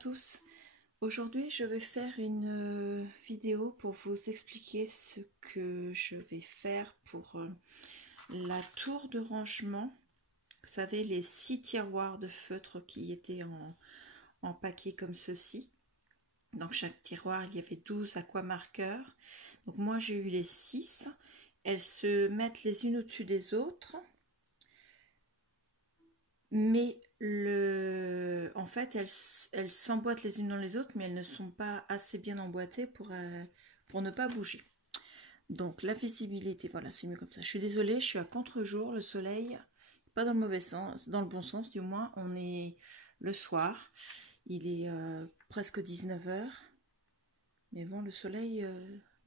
tous. Aujourd'hui, je vais faire une vidéo pour vous expliquer ce que je vais faire pour la tour de rangement. Vous savez, les 6 tiroirs de feutre qui étaient en paquet comme ceci. Dans chaque tiroir, il y avait 12 aquamarqueurs. Donc moi, j'ai eu les 6. Elles se mettent les unes au-dessus des autres. Mais en fait, elles s'emboîtent les unes dans les autres, mais elles ne sont pas assez bien emboîtées pour ne pas bouger. Donc la visibilité, voilà, c'est mieux comme ça. Je suis désolée, je suis à contre-jour, le soleil, pas dans le mauvais sens, dans le bon sens du moins. On est le soir, il est presque 19 h. Mais bon, le soleil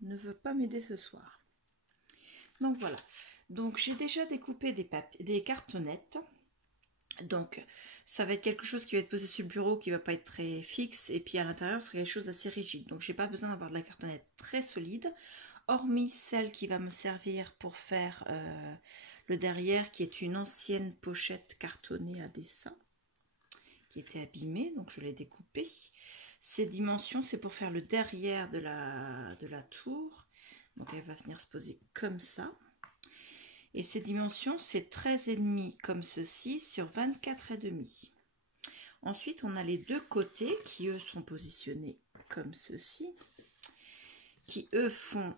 ne veut pas m'aider ce soir. Donc voilà. Donc j'ai déjà découpé des cartonnettes. Donc ça va être quelque chose qui va être posé sur le bureau, qui va pas être très fixe, et puis à l'intérieur ce sera quelque chose d'assez rigide. Donc j'ai pas besoin d'avoir de la cartonnette très solide, hormis celle qui va me servir pour faire le derrière, qui est une ancienne pochette cartonnée à dessin qui était abîmée, donc je l'ai découpée. Ces dimensions, c'est pour faire le derrière de la tour, donc elle va venir se poser comme ça. Et ces dimensions, c'est 13,5 comme ceci sur 24,5. Ensuite, on a les deux côtés qui, eux, sont positionnés comme ceci, qui, eux, font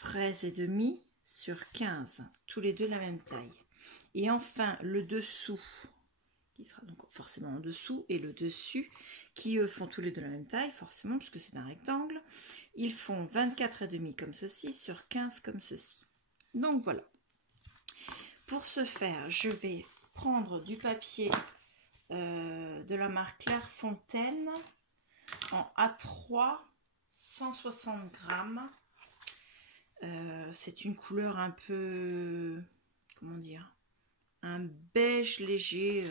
13,5 sur 15, tous les deux la même taille. Et enfin, le dessous, qui sera donc forcément en dessous, et le dessus, qui, eux, font tous les deux la même taille, forcément, puisque c'est un rectangle. Ils font 24,5 comme ceci sur 15 comme ceci. Donc, voilà. Pour ce faire, je vais prendre du papier de la marque Clairefontaine en A3, 160 grammes. C'est une couleur un peu, comment dire, un beige léger,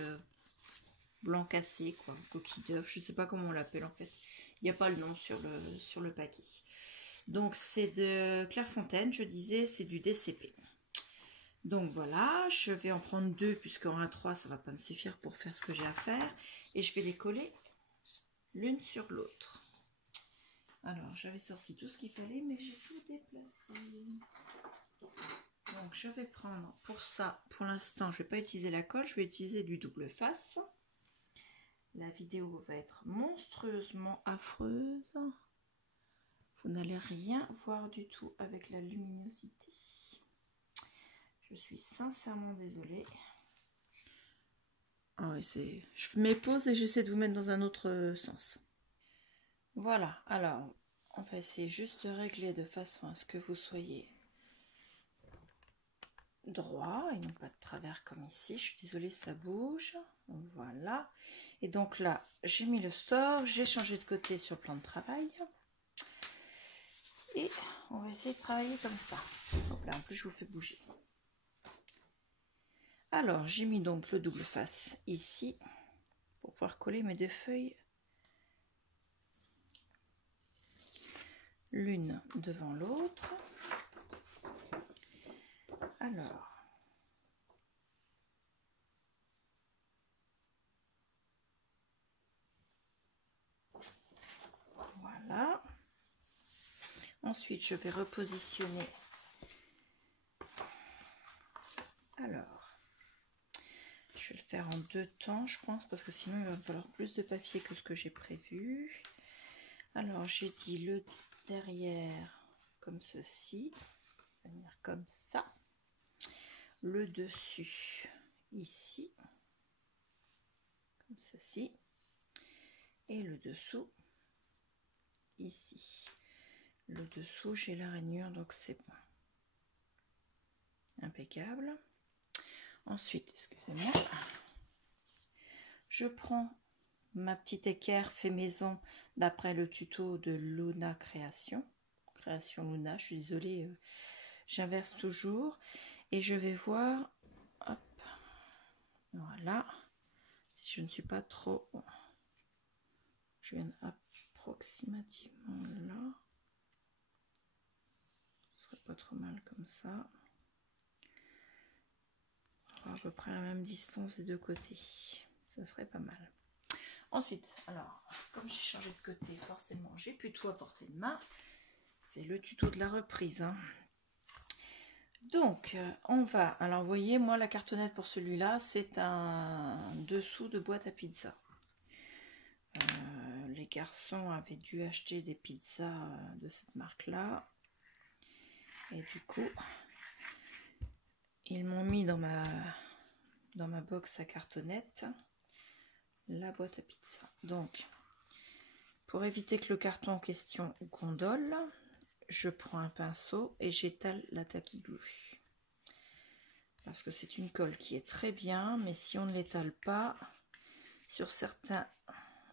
blanc cassé, quoi, coquille d'œuf, je ne sais pas comment on l'appelle en fait. Il n'y a pas le nom sur le paquet. Donc c'est de Clairefontaine, je disais, c'est du DCP. Donc voilà, je vais en prendre deux puisqu'en A3 ça va pas me suffire pour faire ce que j'ai à faire, et je vais les coller l'une sur l'autre. Alors j'avais sorti tout ce qu'il fallait, mais j'ai tout déplacé. Donc je vais prendre pour ça, pour l'instant je vais pas utiliser la colle, je vais utiliser du double face. La vidéo va être monstrueusement affreuse, vous n'allez rien voir du tout avec la luminosité. Je suis sincèrement désolée. Ah oui, je mets pause et j'essaie de vous mettre dans un autre sens. Voilà, alors on va essayer juste de régler de façon à ce que vous soyez droit et non pas de travers comme ici. Je suis désolée, ça bouge. Voilà. Et donc là, j'ai mis le store, j'ai changé de côté sur le plan de travail. Et on va essayer de travailler comme ça. Hop là, en plus je vous fais bouger. Alors, j'ai mis donc le double face ici pour pouvoir coller mes deux feuilles l'une devant l'autre. Alors, voilà. Ensuite, je vais repositionner. Alors, je vais le faire en deux temps, je pense, parce que sinon il va me falloir plus de papier que ce que j'ai prévu. Alors, j'ai dit le derrière comme ceci, venir comme ça. Le dessus ici, comme ceci. Et le dessous ici. Le dessous, j'ai la rainure, donc c'est bon. Impeccable. Ensuite, excusez-moi, je prends ma petite équerre fait maison d'après le tuto de Luna Création Luna, je suis désolée, j'inverse toujours, et je vais voir, hop, voilà, si je ne suis pas trop, je viens approximativement là, ce serait pas trop mal comme ça, à peu près la même distance des deux côtés, ça serait pas mal. Ensuite, alors, comme j'ai changé de côté, forcément, j'ai plus tout à portée de main. C'est le tuto de la reprise. Hein. Donc, on va... Alors, vous voyez, moi, la cartonnette pour celui-là, c'est un dessous de boîte à pizza. Les garçons avaient dû acheter des pizzas de cette marque-là. Et du coup, ils m'ont mis dans ma box à cartonnette la boîte à pizza. Donc, pour éviter que le carton en question gondole, je prends un pinceau et j'étale la tacky glue. Parce que c'est une colle qui est très bien, mais si on ne l'étale pas, sur certains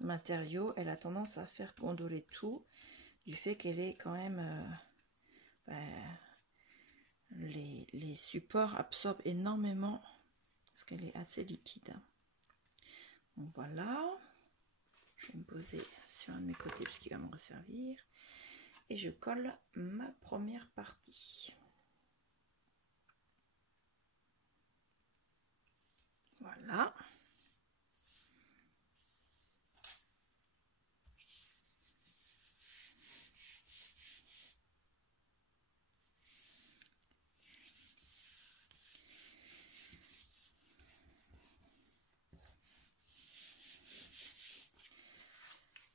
matériaux, elle a tendance à faire gondoler tout, du fait qu'elle est quand même... les supports absorbent énormément, parce qu'elle est assez liquide. Donc voilà. Je vais me poser sur un de mes côtés puisqu'il va me resservir. Et je colle ma première partie. Voilà.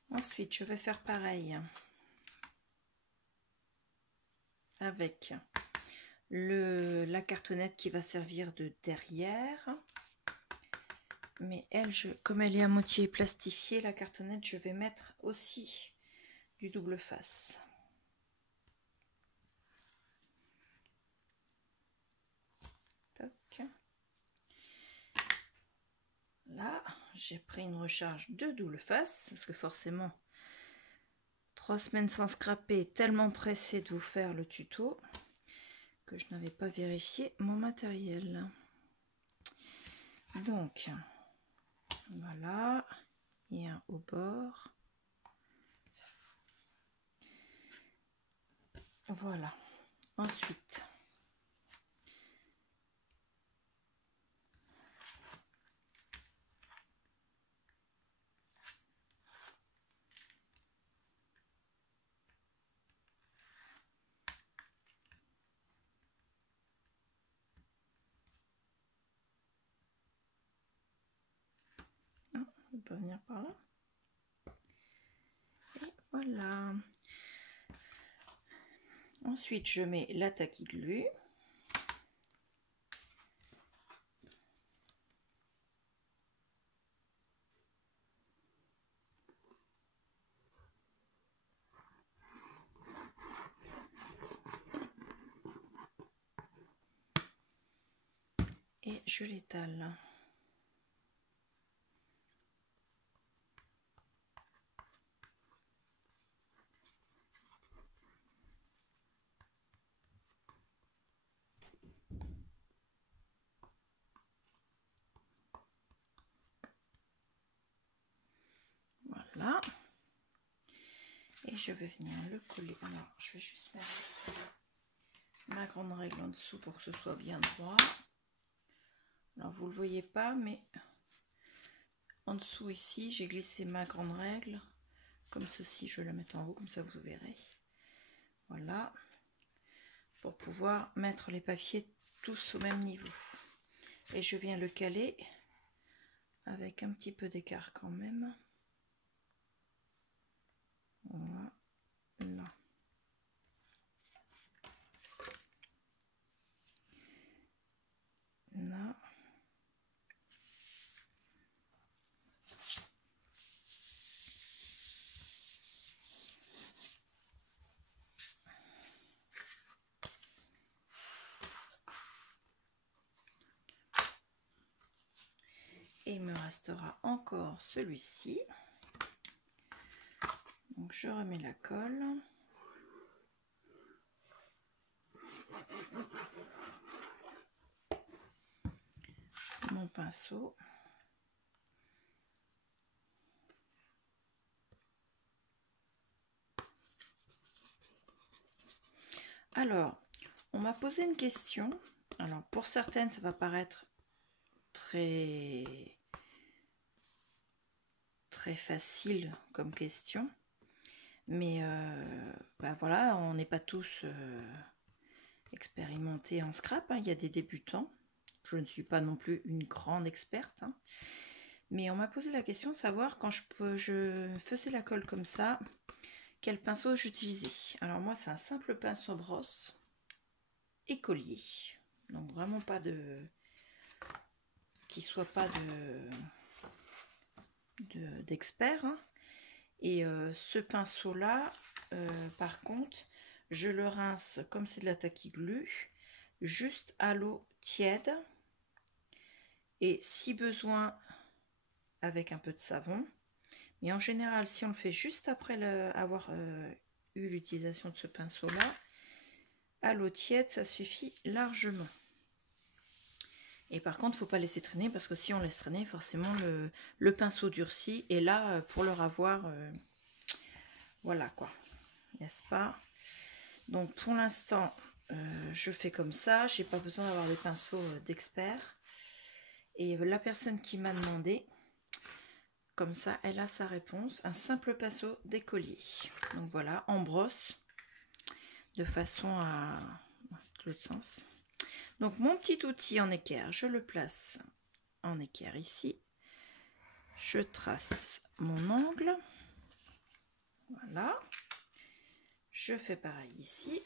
Ensuite, je vais faire pareil avec la cartonnette qui va servir de derrière. Mais elle, comme elle est à moitié plastifiée, la cartonnette, je vais mettre aussi du double face. Toc. Là, j'ai pris une recharge de double face, parce que forcément, 3 semaines sans scraper, tellement pressée de vous faire le tuto, que je n'avais pas vérifié mon matériel. Donc, voilà, et un au bord. Voilà. Ensuite, on peut venir par là. Et voilà. Ensuite, je mets la tacky glue. Et je l'étale. Voilà. Et je vais venir le coller. Alors, je vais juste mettre ma grande règle en dessous pour que ce soit bien droit. Alors, vous ne le voyez pas, mais en dessous ici, j'ai glissé ma grande règle. Comme ceci, je vais la mettre en haut, comme ça vous verrez. Voilà. Pour pouvoir mettre les papiers tous au même niveau. Et je viens le caler avec un petit peu d'écart quand même. Voilà. Là. Et il me restera encore celui-ci. Donc je remets la colle. Mon pinceau. Alors, on m'a posé une question. Alors, pour certaines, ça va paraître très très facile comme question. Mais bah voilà, on n'est pas tous expérimentés en scrap, hein. Il y a des débutants. Je ne suis pas non plus une grande experte, hein. Mais on m'a posé la question de savoir quand je faisais la colle comme ça, quel pinceau j'utilisais. Alors moi, c'est un simple pinceau brosse écolier. Donc vraiment pas de... qui soit pas d'expert, hein. Et ce pinceau là, par contre, je le rince comme c'est de la taquiglu, juste à l'eau tiède, et si besoin avec un peu de savon. Mais en général, si on le fait juste après avoir eu l'utilisation de ce pinceau là, à l'eau tiède, ça suffit largement. Et par contre, il ne faut pas laisser traîner, parce que si on laisse traîner, forcément le pinceau durcit. Et là, pour le ravoir, voilà quoi, n'est-ce pas? Donc pour l'instant, je fais comme ça. J'ai pas besoin d'avoir des pinceaux d'expert. Et la personne qui m'a demandé, comme ça, elle a sa réponse. Un simple pinceau d'écolier. Donc voilà, en brosse, de façon à... c'est l'autre sens. Donc mon petit outil en équerre, je le place en équerre ici. Je trace mon angle. Voilà. Je fais pareil ici.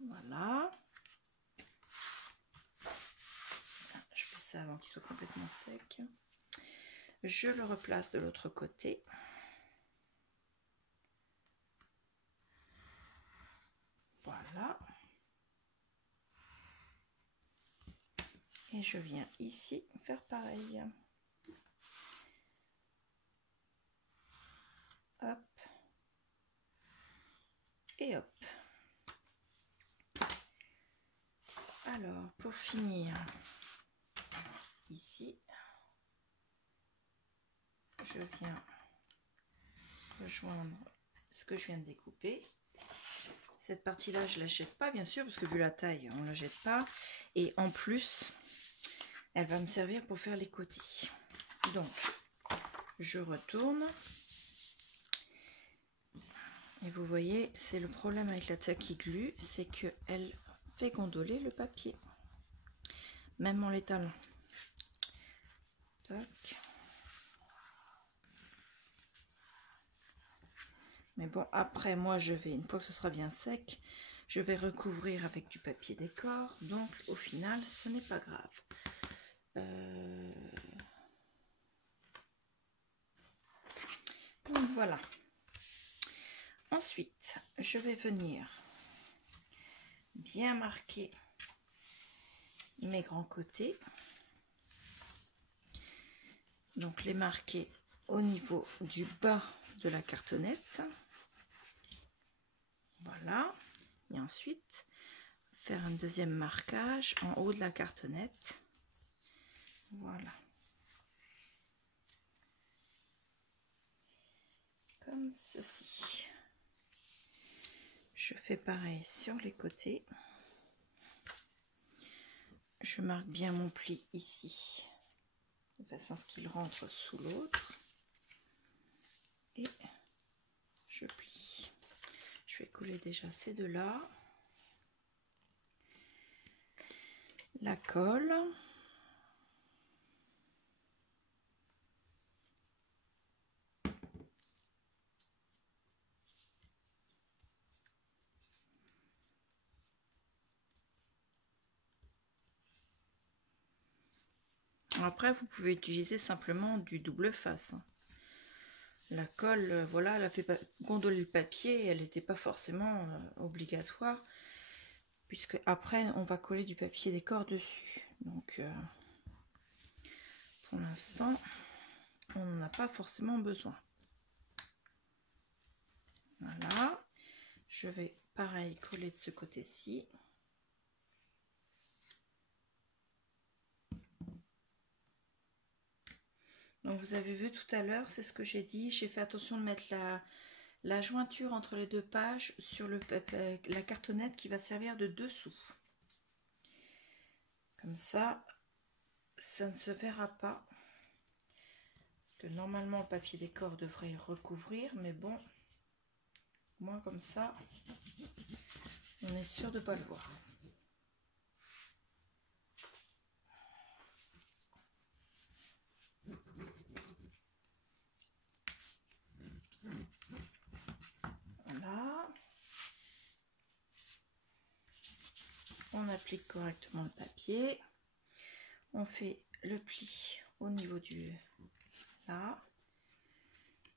Voilà. Je fais ça avant qu'il soit complètement sec. Je le replace de l'autre côté. Voilà. Et je viens ici faire pareil. Hop. Et hop. Alors, pour finir, ici, je viens rejoindre ce que je viens de découper. Cette partie-là, je ne la jette pas, bien sûr, parce que vu la taille, on ne la jette pas. Et en plus, elle va me servir pour faire les côtés. Donc, je retourne. Et vous voyez, c'est le problème avec la taquiglu, c'est qu'elle fait gondoler le papier. Même en l'étalant. Tac. Mais bon, après, moi, je vais, une fois que ce sera bien sec, je vais recouvrir avec du papier décor. Donc, au final, ce n'est pas grave. Donc, voilà. Ensuite, je vais venir bien marquer mes grands côtés. Donc, les marquer au niveau du bas de la cartonnette. Voilà. Et ensuite, faire un deuxième marquage en haut de la cartonnette. Voilà. Comme ceci. Je fais pareil sur les côtés. Je marque bien mon pli ici, de façon à ce qu'il rentre sous l'autre. Et je plie. Je vais coller déjà ces deux-là. La colle. Après, vous pouvez utiliser simplement du double face. La colle, voilà, elle a fait gondoler le papier, elle n'était pas forcément obligatoire, puisque après, on va coller du papier décor dessus. Donc, pour l'instant, on n'en a pas forcément besoin. Voilà. Je vais, pareil, coller de ce côté-ci. Donc vous avez vu tout à l'heure, c'est ce que j'ai dit, j'ai fait attention de mettre la jointure entre les deux pages sur la cartonnette qui va servir de dessous. Comme ça, ça ne se verra pas. Parce que normalement, le papier décor devrait recouvrir. Mais bon, moi comme ça, on est sûr de ne pas le voir. Voilà. On applique correctement le papier. On fait le pli au niveau du... là.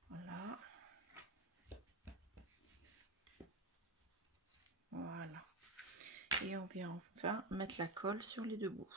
Voilà. Voilà. Et on vient enfin mettre la colle sur les deux bouts.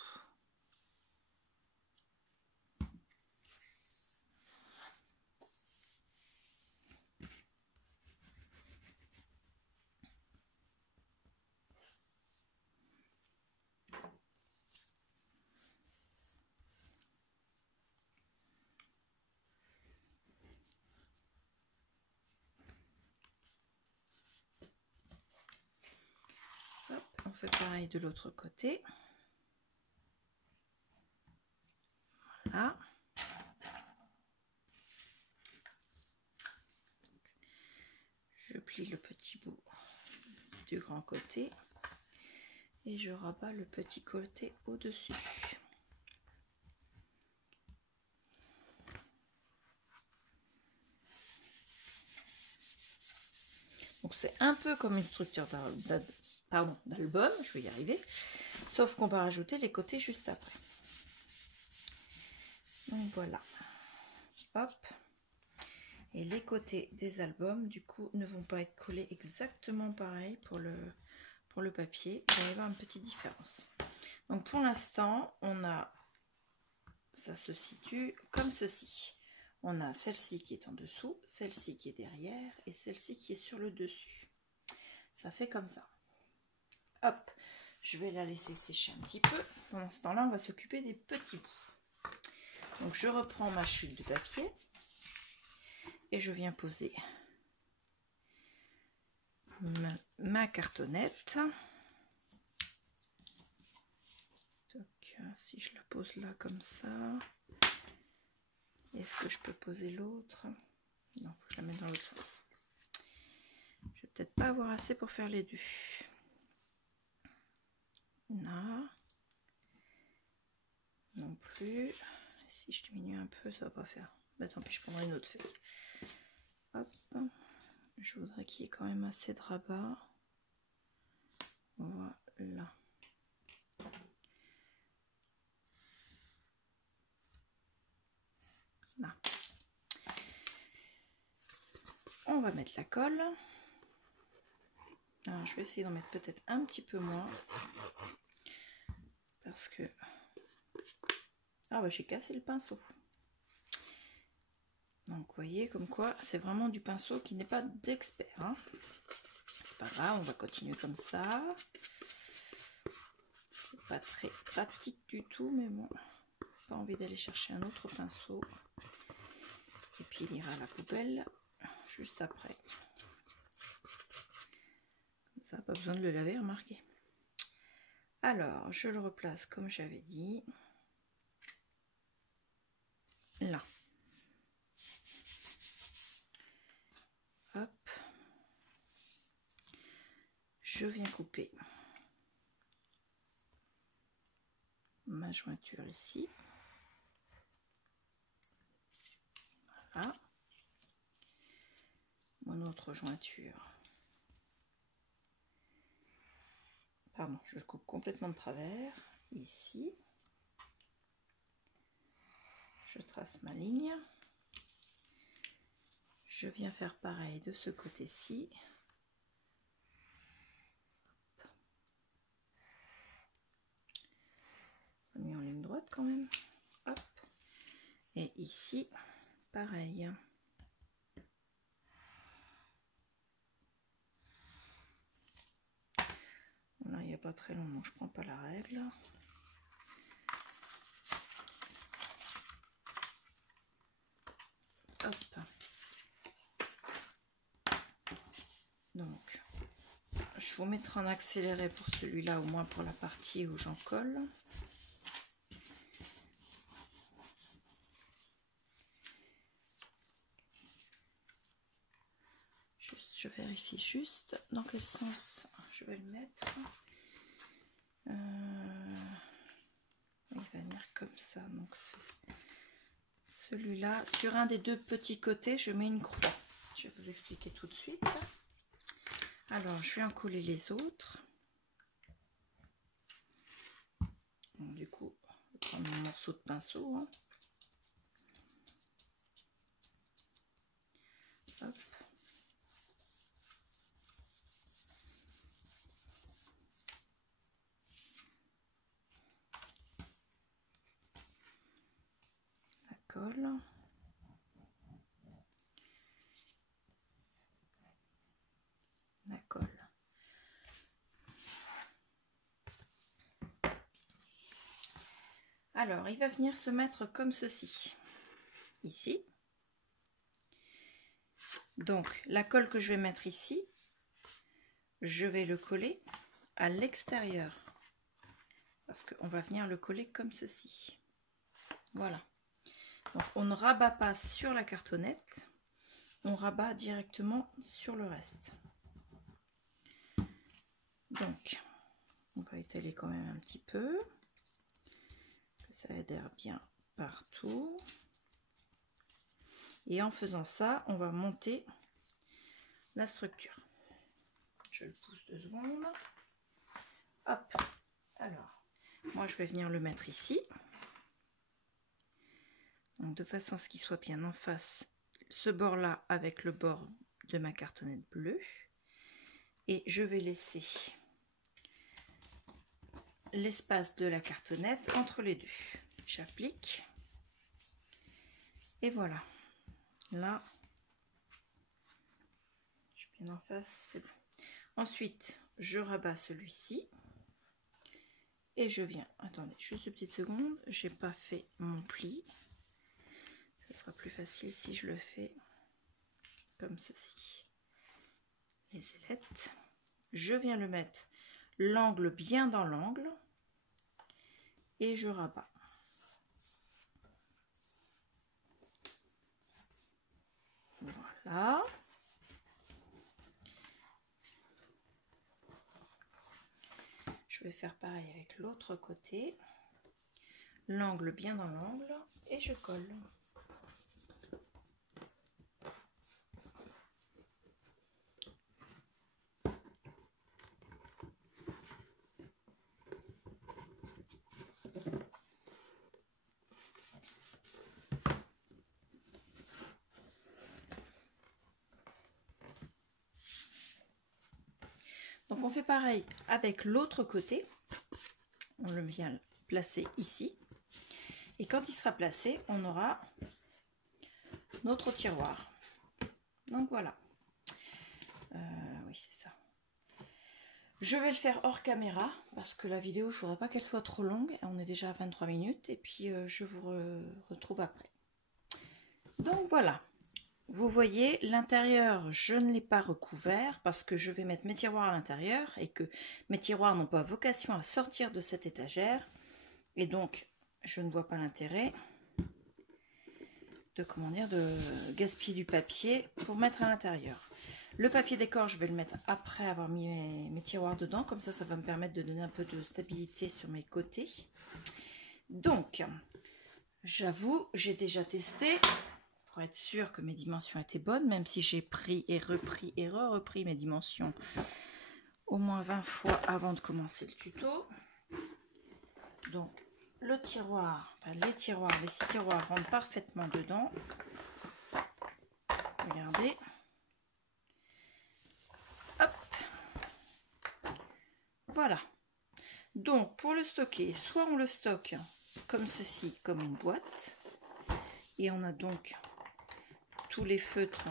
Hop, on fait pareil de l'autre côté. Voilà. Je plie le petit bout du grand côté et je rabats le petit côté au-dessus. Donc c'est un peu comme une structure d'album, je vais y arriver, sauf qu'on va rajouter les côtés juste après. Donc voilà, hop. Et les côtés des albums, du coup, ne vont pas être collés exactement pareil pour le papier. Il va y avoir une petite différence. Donc pour l'instant, on a, ça se situe comme ceci. On a celle-ci qui est en dessous, celle-ci qui est derrière et celle-ci qui est sur le dessus. Ça fait comme ça. Hop, je vais la laisser sécher un petit peu. Pendant ce temps-là, on va s'occuper des petits bouts. Donc je reprends ma chute de papier. Et je viens poser ma cartonnette. Donc, si je la pose là comme ça, est-ce que je peux poser l'autre? Non, il faut que je la mette dans l'autre sens. Je vais peut-être pas avoir assez pour faire les deux. Là. Non plus. Si je diminue un peu, ça va pas faire. Bah, tant pis, je prendrai une autre feuille. Hop. Je voudrais qu'il y ait quand même assez de rabat. Voilà. Là. On va mettre la colle. Alors, je vais essayer d'en mettre peut-être un petit peu moins. Parce que... ah bah j'ai cassé le pinceau. Donc vous voyez comme quoi c'est vraiment du pinceau qui n'est pas d'expert. Hein. C'est pas grave, on va continuer comme ça. C'est pas très pratique du tout, mais bon, pas envie d'aller chercher un autre pinceau. Et puis il ira à la poubelle juste après. Comme ça, pas besoin de le laver, remarquez. Alors, je le replace comme j'avais dit. Là. Hop. Je viens couper ma jointure ici. Voilà. Mon autre jointure. Pardon, je coupe complètement de travers. Ici. Je trace ma ligne. Je viens faire pareil de ce côté-ci. Mis en ligne droite quand même. Hop. Et ici, pareil. Là, il n'y a pas très long, donc je prends pas la règle. Hop. Donc, je vous mettrai en accéléré pour celui-là, au moins pour la partie où j'en colle. Je vérifie juste dans quel sens je vais le mettre. Il va venir comme ça, donc celui-là. Sur un des deux petits côtés, je mets une croix. Je vais vous expliquer tout de suite. Alors, je vais en coller les autres. Donc, du coup, je vais prendre mon morceau de pinceau. Hein. Hop. La colle. La colle. Alors, il va venir se mettre comme ceci. Ici. Donc, la colle que je vais mettre ici, je vais le coller à l'extérieur. Parce qu'on va venir le coller comme ceci. Voilà. Donc, on ne rabat pas sur la cartonnette. On rabat directement sur le reste. Donc, on va étaler quand même un petit peu. Que ça adhère bien partout. Et en faisant ça, on va monter la structure. Je le pousse 2 secondes. Hop. Alors, moi je vais venir le mettre ici. Donc de façon à ce qu'il soit bien en face, ce bord-là avec le bord de ma cartonnette bleue. Et je vais laisser l'espace de la cartonnette entre les deux. J'applique. Et voilà. Là, je suis bien en face, c'est bon. Ensuite, je rabats celui-ci. Et je viens, attendez, juste une petite seconde, j'ai pas fait mon pli. Ce sera plus facile si je le fais comme ceci. Les ailettes. Je viens le mettre l'angle bien dans l'angle. Et je rabats. Voilà. Je vais faire pareil avec l'autre côté. L'angle bien dans l'angle. Et je colle. Donc on fait pareil avec l'autre côté. On le vient placer ici. Et quand il sera placé, on aura notre tiroir. Donc voilà. Oui, c'est ça. Je vais le faire hors caméra parce que la vidéo, je ne voudrais pas qu'elle soit trop longue. On est déjà à 23 minutes et puis je vous retrouve après. Donc voilà. Vous voyez, l'intérieur, je ne l'ai pas recouvert parce que je vais mettre mes tiroirs à l'intérieur et que mes tiroirs n'ont pas vocation à sortir de cette étagère. Et donc, je ne vois pas l'intérêt de gaspiller du papier pour mettre à l'intérieur. Le papier décor, je vais le mettre après avoir mis mes tiroirs dedans. Comme ça, ça va me permettre de donner un peu de stabilité sur mes côtés. Donc, j'avoue, j'ai déjà testé pour être sûr que mes dimensions étaient bonnes, même si j'ai pris et repris mes dimensions au moins 20 fois avant de commencer le tuto. Donc, le tiroir, enfin les 6 tiroirs rentrent parfaitement dedans. Regardez. Hop. Voilà. Donc, pour le stocker, soit on le stocke comme ceci, comme une boîte. Et on a donc tous les feutres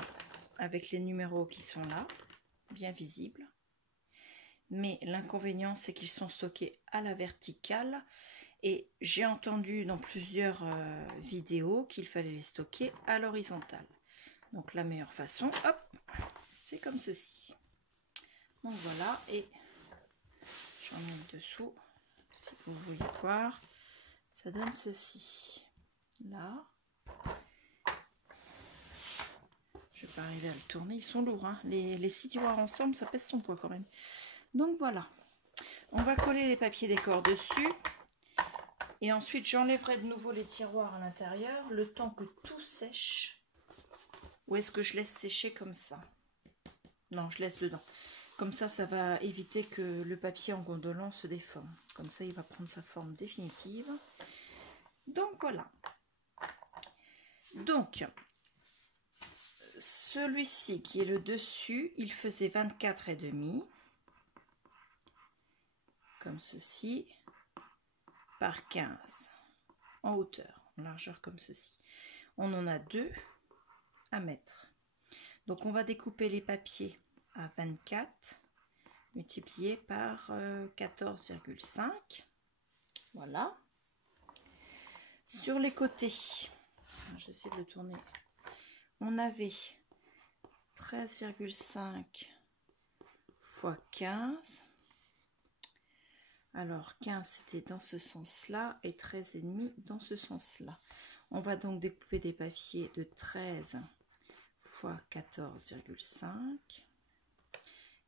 avec les numéros qui sont là, bien visibles. Mais l'inconvénient, c'est qu'ils sont stockés à la verticale. Et j'ai entendu dans plusieurs vidéos qu'il fallait les stocker à l'horizontale. Donc la meilleure façon, hop, c'est comme ceci. Donc voilà, et j'en mets dessous, si vous voulez voir, ça donne ceci. Là, je vais arriver à le tourner. Ils sont lourds, hein. Les 6 tiroirs ensemble, ça pèse son poids quand même. Donc voilà. On va coller les papiers décor dessus. Et ensuite, j'enlèverai de nouveau les tiroirs à l'intérieur, le temps que tout sèche. Ou est-ce que je laisse sécher comme ça? Non, je laisse dedans. Comme ça, ça va éviter que le papier en gondolant se déforme. Comme ça, il va prendre sa forme définitive. Donc voilà. Donc, celui-ci qui est le dessus, il faisait 24,5. Comme ceci. Par 15. En hauteur, en largeur comme ceci. On en a 2 à mettre. Donc, on va découper les papiers à 24 multiplié par 14,5. Voilà. Sur les côtés, j'essaie de le tourner, on avait 13,5 fois 15. Alors 15 c'était dans ce sens-là et 13,5 dans ce sens-là. On va donc découper des papiers de 13 fois 14,5.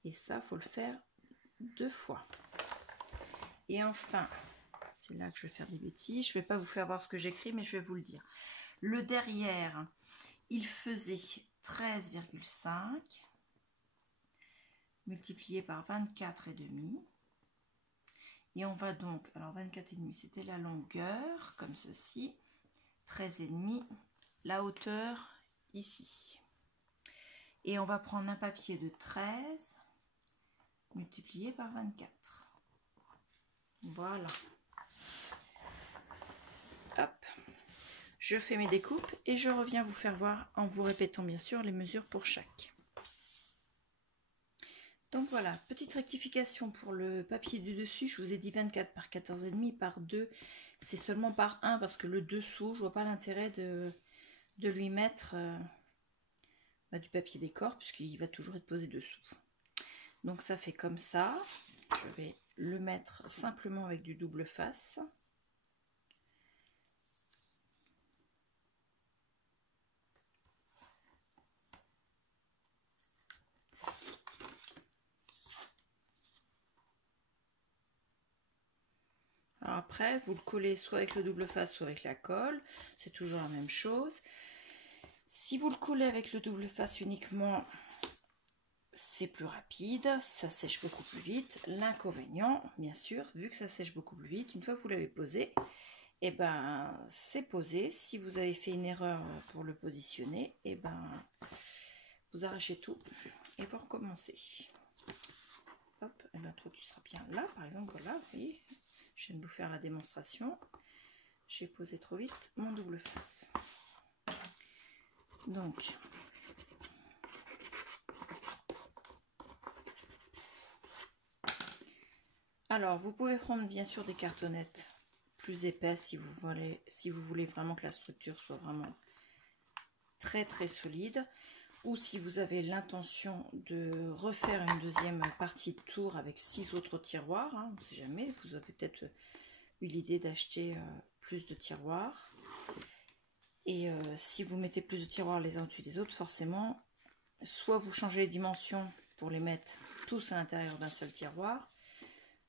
Et ça, faut le faire 2 fois. Et enfin, c'est là que je vais faire des bêtises. Je ne vais pas vous faire voir ce que j'écris, mais je vais vous le dire. Le derrière, il faisait 13,5 multiplié par 24,5. Et on va donc, alors 24,5, c'était la longueur, comme ceci. 13,5, la hauteur, ici. Et on va prendre un papier de 13 multiplié par 24. Voilà. Hop. Je fais mes découpes et je reviens vous faire voir en vous répétant bien sûr les mesures pour chaque. Donc voilà, petite rectification pour le papier du dessus. Je vous ai dit 24 par 14,5 par 2. C'est seulement par 1 parce que le dessous, je vois pas l'intérêt de lui mettre du papier décor puisqu'il va toujours être posé dessous. Donc ça fait comme ça. Je vais le mettre simplement avec du double face. Alors après, vous le collez soit avec le double face, soit avec la colle. C'est toujours la même chose. Si vous le collez avec le double face uniquement, c'est plus rapide, ça sèche beaucoup plus vite. L'inconvénient, bien sûr, vu que ça sèche beaucoup plus vite, une fois que vous l'avez posé, et ben c'est posé. Si vous avez fait une erreur pour le positionner, et ben vous arrachez tout et vous recommencez. Hop, et ben toi tu seras bien là, par exemple, voilà, vous voyez, je viens de vous faire la démonstration. J'ai posé trop vite mon double face. Donc alors, vous pouvez prendre bien sûr des cartonnettes plus épaisses si vous voulez vraiment que la structure soit vraiment très très solide. Ou si vous avez l'intention de refaire une deuxième partie de tour avec 6 autres tiroirs, hein, on ne sait jamais, vous avez peut-être eu l'idée d'acheter plus de tiroirs. Et si vous mettez plus de tiroirs les uns au-dessus des autres, forcément, soit vous changez les dimensions pour les mettre tous à l'intérieur d'un seul tiroir,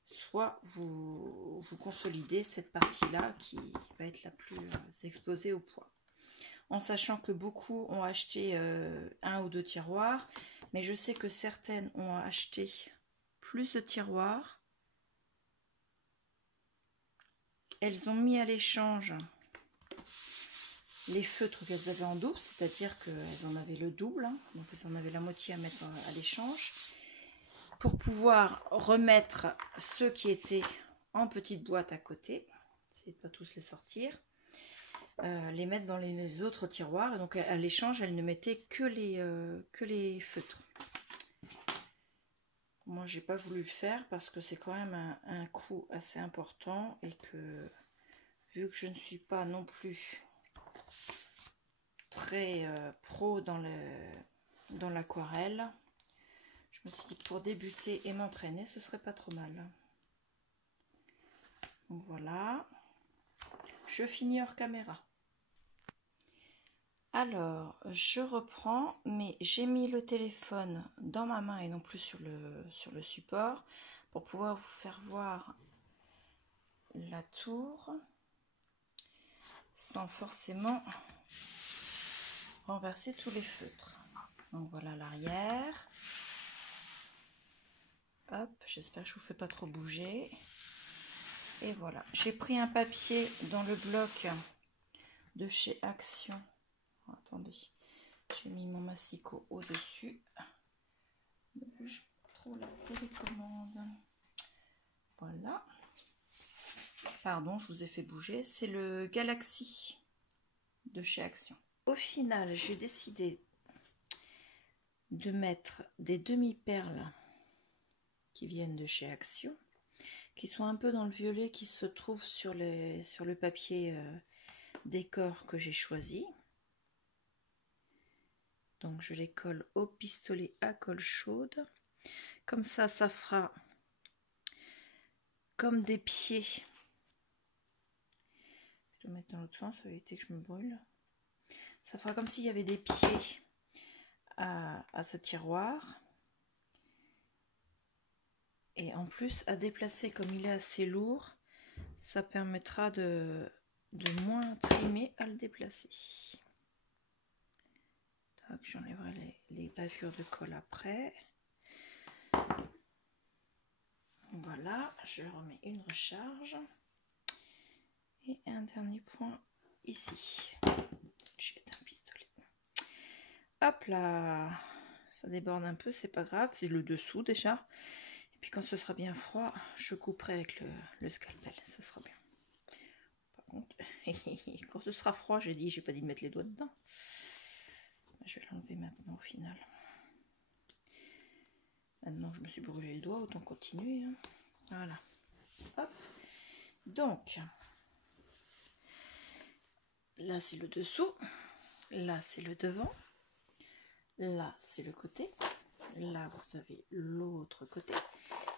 soit vous consolidez cette partie-là qui va être la plus exposée au poids. En sachant que beaucoup ont acheté 1 ou 2 tiroirs, mais je sais que certaines ont acheté plus de tiroirs. Elles ont mis à l'échange les feutres qu'elles avaient en double, c'est-à-dire qu'elles en avaient le double, hein, donc elles en avaient la moitié à mettre à l'échange, pour pouvoir remettre ceux qui étaient en petite boîte à côté, essayez de pas tous les sortir, les mettre dans les autres tiroirs. Et donc à l'échange, elles ne mettaient que les feutres. Moi, j'ai pas voulu le faire parce que c'est quand même un coût assez important et que vu que je ne suis pas non plus très pro dans l'aquarelle, je me suis dit que pour débuter et m'entraîner, ce serait pas trop mal. Donc voilà, je finis hors caméra. Alors, je reprends, mais j'ai mis le téléphone dans ma main et non plus sur le support pour pouvoir vous faire voir la tour sans forcément renverser tous les feutres. Donc voilà l'arrière. Hop, j'espère que je vous fais pas trop bouger. Et voilà, j'ai pris un papier dans le bloc de chez Action. Oh, attendez, j'ai mis mon massicot au-dessus. Ne bouge pas trop la télécommande. Voilà. Pardon, je vous ai fait bouger. C'est le Galaxy de chez Action. Au final, j'ai décidé de mettre des demi-perles qui viennent de chez Action, qui sont un peu dans le violet qui se trouve sur le papier décor que j'ai choisi. Donc je les colle au pistolet à colle chaude. Comme ça, ça fera comme des pieds. Je vais mettre dans l'autre sens, ça va éviter que je me brûle. Ça fera comme s'il y avait des pieds à ce tiroir. Et en plus, à déplacer comme il est assez lourd, ça permettra de moins trimer à le déplacer. J'enlèverai les bavures de colle après. Voilà, je remets une recharge. Et un dernier point ici. J'ai un pistolet. Hop là, ça déborde un peu, c'est pas grave, c'est le dessous déjà. Et puis quand ce sera bien froid, je couperai avec le scalpel, ça sera bien. Par contre, quand ce sera froid, j'ai pas dit de mettre les doigts dedans. Je vais l'enlever maintenant au final. Maintenant je me suis brûlé le doigt, autant continuer. Hein. Voilà. Hop. Donc, là c'est le dessous, là c'est le devant, là c'est le côté, là vous avez l'autre côté,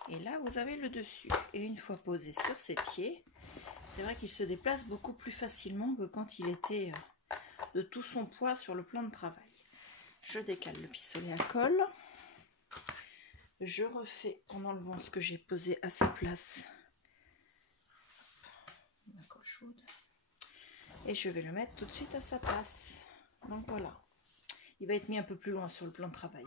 et là vous avez le dessus. Et une fois posé sur ses pieds, c'est vrai qu'il se déplace beaucoup plus facilement que quand il était de tout son poids sur le plan de travail. Je décale le pistolet à colle. Je refais en enlevant ce que j'ai posé à sa place. La colle chaude. Et je vais le mettre tout de suite à sa place. Donc voilà. Il va être mis un peu plus loin sur le plan de travail.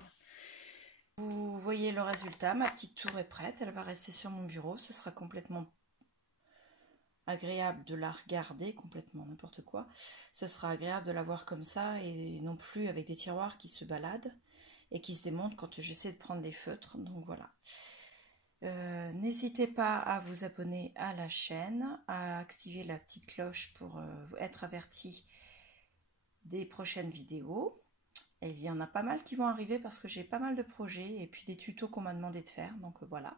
Vous voyez le résultat. Ma petite tour est prête. Elle va rester sur mon bureau. Ce sera complètement agréable de la regarder, complètement n'importe quoi. Ce sera agréable de la voir comme ça et non plus avec des tiroirs qui se baladent et qui se démontent quand j'essaie de prendre les feutres. Donc voilà. N'hésitez pas à vous abonner à la chaîne, à activer la petite cloche pour être averti des prochaines vidéos. Et il y en a pas mal qui vont arriver parce que j'ai pas mal de projets et puis des tutos qu'on m'a demandé de faire. Donc voilà.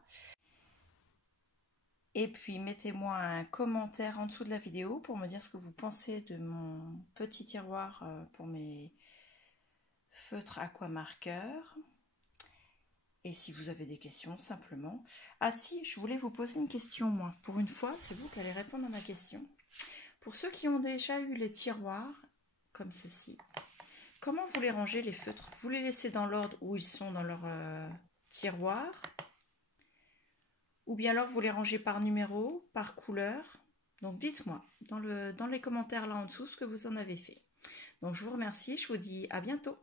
Et puis mettez-moi un commentaire en dessous de la vidéo pour me dire ce que vous pensez de mon petit tiroir pour mes feutres aquamarqueurs. Et si vous avez des questions, simplement. Ah si, je voulais vous poser une question, moi. Pour une fois, c'est vous qui allez répondre à ma question. Pour ceux qui ont déjà eu les tiroirs, comme ceci, comment vous les rangez, les feutres? Vous les laissez dans l'ordre où ils sont dans leur tiroir? Ou bien alors vous les rangez par numéro, par couleur? Donc dites-moi dans les commentaires là en dessous ce que vous en avez fait. Donc je vous remercie, je vous dis à bientôt.